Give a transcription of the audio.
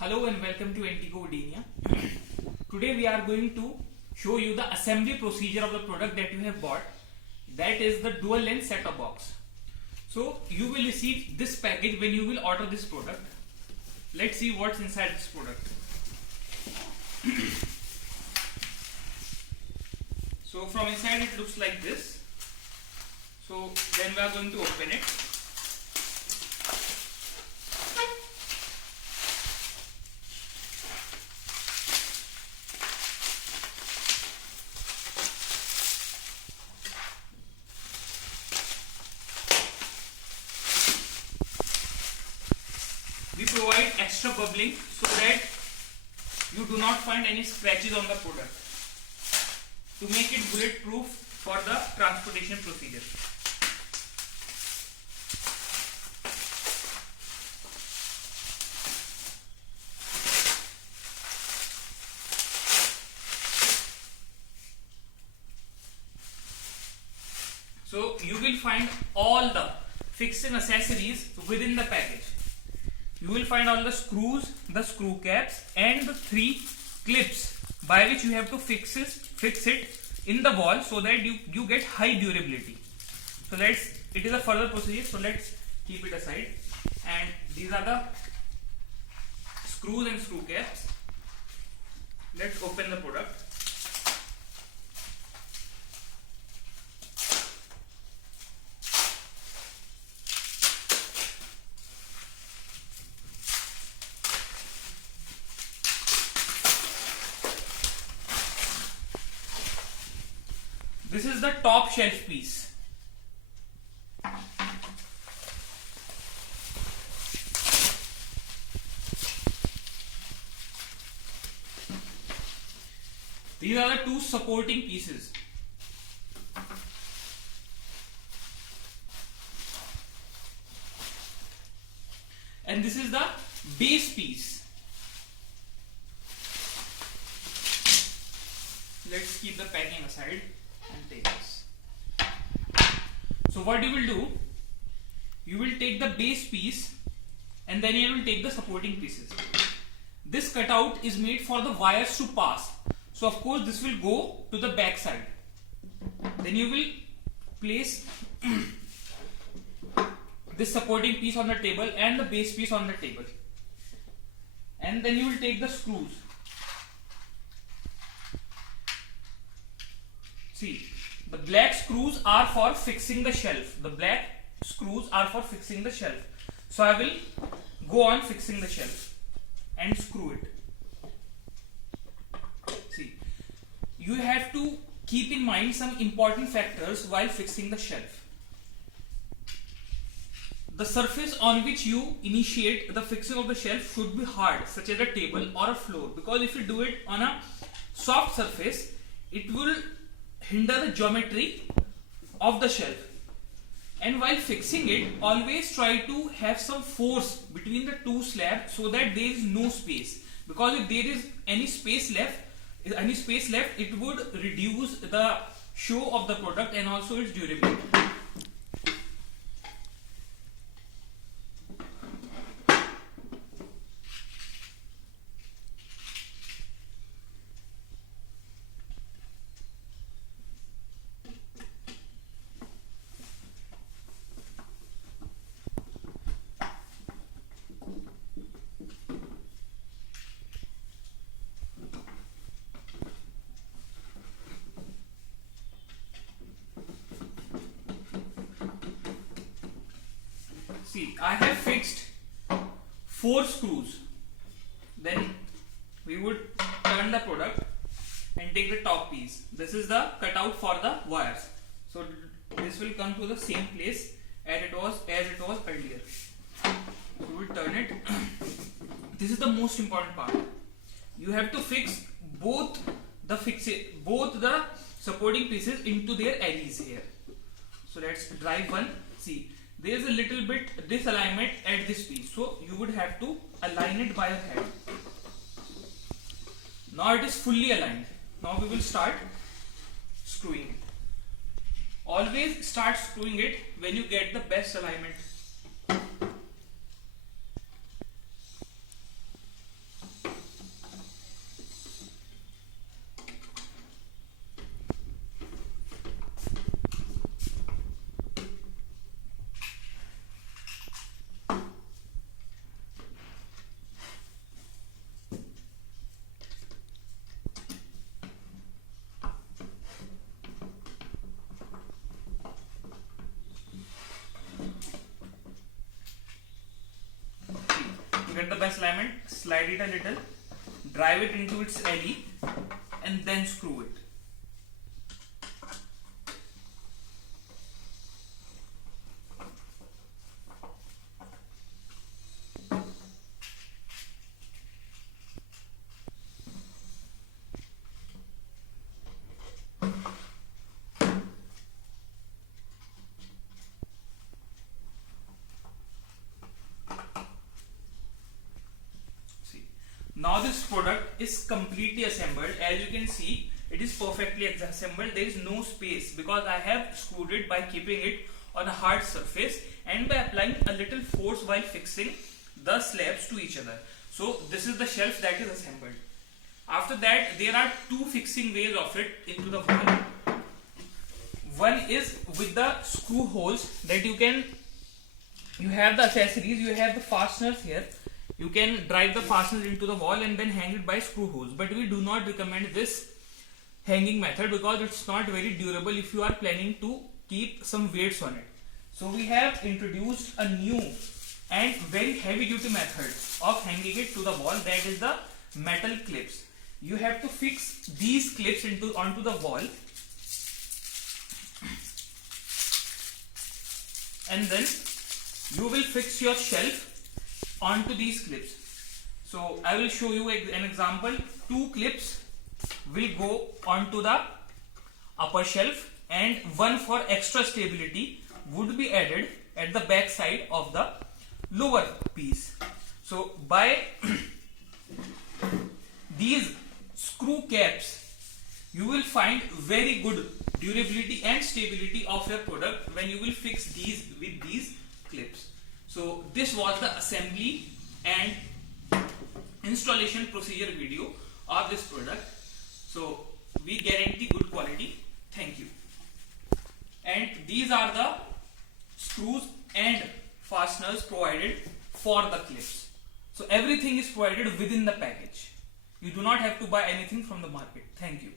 Hello and welcome to Antico Udenia. Today we are going to show you the assembly procedure of the product that you have bought. That is the dual lens set-top box. So you will receive this package when you will order this product. Let's see what's inside this product. So from inside it looks like this. So then we are going to open it. We provide extra bubbling so that you do not find any scratches on the product to make it bulletproof for the transportation procedure. So you will find all the fixing accessories within the package. You will find all the screws, the screw caps and the 3 clips by which you have to fix it in the wall so that you get high durability. So it is a further procedure, so let's keep it aside. And these are the screws and screw caps. Let's open the product. This is the top shelf piece. These are the 2 supporting pieces. And this is the base piece. Let's keep the packing aside and take this. So what you will do, you will take the base piece and then you will take the supporting pieces. This cutout is made for the wires to pass. So of course this will go to the back side. Then you will place this supporting piece on the table and the base piece on the table. And then you will take the screws. See, the black screws are for fixing the shelf. The black screws are for fixing the shelf. So I will go on fixing the shelf and screw it. See, you have to keep in mind some important factors while fixing the shelf. The surface on which you initiate the fixing of the shelf should be hard, such as a table or a floor, because if you do it on a soft surface, it will hinder the geometry of the shelf. And while fixing it, always try to have some force between the 2 slabs so that there is no space, because if there is any space left, it would reduce the show of the product and also its durability. See, I have fixed 4 screws. Then we would turn the product and take the top piece. This is the cutout for the wires. So this will come to the same place as it was earlier. So we will turn it. This is the most important part. You have to fix both the supporting pieces into their alleys here. So let's drive one. See, there is a little bit disalignment at this piece, so you would have to align it by your hand. Now it is fully aligned. Now we will start screwing it. Always start screwing it when you get the best alignment. get the best alignment, slide it a little, drive it into its alley, and then screw it. Now this product is completely assembled. As you can see, it is perfectly assembled. There is no space because I have screwed it by keeping it on a hard surface and by applying a little force while fixing the slabs to each other. So this is the shelf that is assembled. After that, there are two fixing ways of it into the wall. One is with the screw holes that you have the accessories, you have the fasteners here. You can drive the fasteners into the wall and then hang it by screw holes. But we do not recommend this hanging method because it's not very durable if you are planning to keep some weights on it. So we have introduced a new and very heavy duty method of hanging it to the wall, that is the metal clips. You have to fix these clips onto the wall, and then you will fix your shelf onto these clips. So I will show you an example. Two clips will go onto the upper shelf and one for extra stability would be added at the back side of the lower piece. So by these screw caps, you will find very good durability and stability of your product when you will fix these with these clips. So this was the assembly and installation procedure video of this product. So we guarantee good quality. Thank you. And these are the screws and fasteners provided for the clips. So everything is provided within the package. You do not have to buy anything from the market. Thank you.